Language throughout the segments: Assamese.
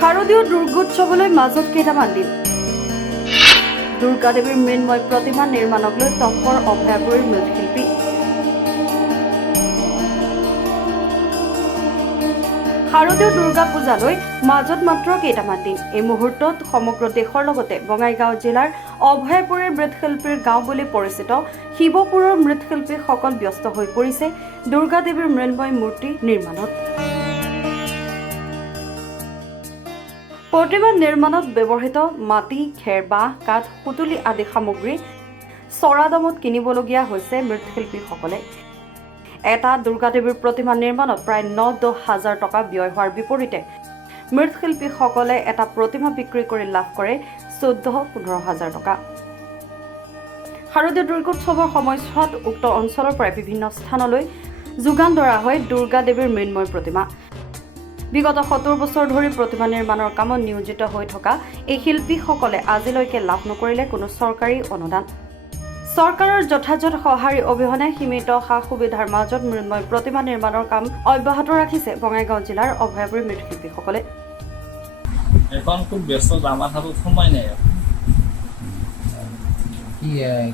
শাৰদীয় দুৰ্গোৎসৱলৈ মাজত কেইটামান দিন দুৰ্গা দেৱীৰ মৃন্ময় প্ৰতিমা নিৰ্মাণক লৈ তৎপৰ অভয়াপুৰীৰ মৃৎশিল্পী শাৰদীয় দুৰ্গা পূজালৈ মাজত মাত্ৰ কেইটামান দিন এই মুহূৰ্তত সমগ্ৰ দেশৰ লগতে বঙাইগাঁও জিলাৰ অভয়াপুৰীৰ মৃৎশিল্পীৰ গাঁও বুলি পৰিচিত শিৱপুৰৰ মৃৎশিল্পীসকল ব্যস্ত হৈ পৰিছে দুৰ্গা দেৱীৰ মৃন্ময় মূৰ্তি নিৰ্মাণত প্ৰতিমা নিৰ্মাণত ব্যৱহৃত মাটি খেৰ বাঁহ কাঠ সুতুলি আদি সামগ্ৰী চৰা দামত কিনিবলগীয়া হৈছে মৃৎশিল্পীসকলে এটা দুৰ্গা দেৱীৰ প্ৰতিমা নিৰ্মাণত প্ৰায় ৯-১০ হাজাৰ টকা ব্যয় হোৱাৰ বিপৰীতে মৃৎশিল্পীসকলে এটা প্ৰতিমা বিক্ৰী কৰি লাভ কৰে ১৪-১৫ হাজাৰ টকা শাৰদীয় দুৰ্গোৎসৱৰ সময়ছোৱাত উক্ত অঞ্চলৰ পৰা বিভিন্ন স্থানলৈ যোগান ধৰা হয় দুৰ্গা দেৱীৰ মৃন্ময় প্ৰতিমা বিগত ৭০ বছৰ ধৰি প্ৰতিমা নিৰ্মাণৰ কামত নিয়োজিত হৈ থকা এই শিল্পীসকলে আজিলৈকে লাভ নকৰিলে কোনো চৰকাৰী অনুদান চৰকাৰৰ যথাযথ সঁহাৰি অবিহনে সীমিত সা সুবিধাৰ মাজত মৃন্ময় প্ৰতিমা নিৰ্মাণৰ কাম অব্যাহত ৰাখিছে বঙাইগাঁও জিলাৰ অভয়াপুৰী মৃৎশিল্পীসকলে এখন খুব ব্যস্ত আমাৰ হাতত সময় নাই কি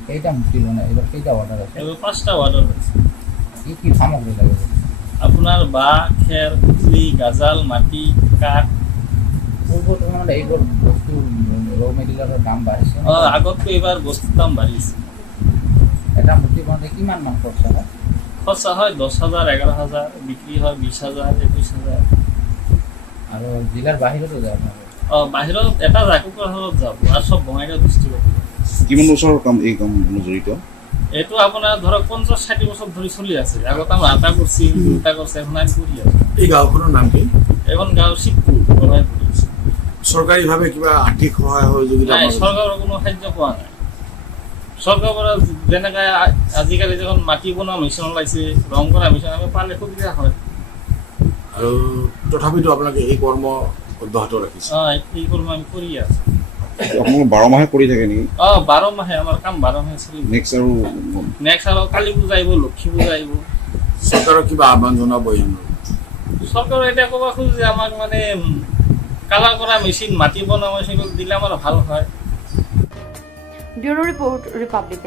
কেইটা মূৰ্তি বনাই এবাৰ কেইটা অৰ্ডাৰ আছে এবাৰ 5টা অৰ্ডাৰ আছে কি সামগ্ৰী লাগে আপোনাৰ বাঁহ খেৰ পুলি গাজাল মাটি কাঠ বৰ্তমানে এইবোৰ বস্তু ৰ মেটেৰিয়েলৰ দাম বাঢ়িছে আগতকৈ এইবাৰ বস্তুৰ দাম বাঢ়িছে এটা মূৰ্তি বনাওঁতে কিমান মান খৰচ হয় খৰচা হয় 10,000 11,000 বিক্ৰী হয় 20,000 21,000 আৰু জিলাৰ বাহিৰতো যায় বাহিৰত এটা জাকুকৰ হালত যাব আৰু সব বঙাইগাঁও ডিষ্ট্ৰিক্টত কিমান বছৰৰ কাম এই কাম জড়িত এইটো আপোনাৰ ধৰক 50-60 বছৰ ধৰি চলি আছে আগত আমি আটা কৰিছি দুটা কৰিছে এখন আমি কৰি আছো এই গাঁওখনৰ নাম কি এখন গাঁও শিৱপুৰ অভয়াপুৰী চৰকাৰীভাৱে কিবা আৰ্থিক সহায় সহযোগিতা নাই চৰকাৰৰ কোনো সাহায্য পোৱা নাই চৰকাৰৰ পৰা যেনেকৈ আজিকালি যখন মাটি বনোৱা মেচিন ওলাইছে ৰং কৰা মেচিন আমি পালে সুবিধা হয় আৰু তথাপিতো আপোনালোকে এই কৰ্ম অব্যাহত ৰাখিছে এই কৰ্ম আমি কৰি আছো আপোনালোক 12 মাহে কৰি থাকে নেকি 12 মাহে আমাৰ কাম 12 মাহে চলিব নেক্সট আৰু কালী পূজা আহিব লক্ষী পূজা আহিব চৰকাৰক কিবা আহ্বান জনাব চৰকাৰৰ এতিয়া ক'ব খোজো যে আমাক মানে কালাৰ কৰা মেচিন মাটি বনোৱা মেচিন দিলে আমাৰ ভাল হয় ব্যুৰো ৰিপৰ্ট ৰিপাব্লিক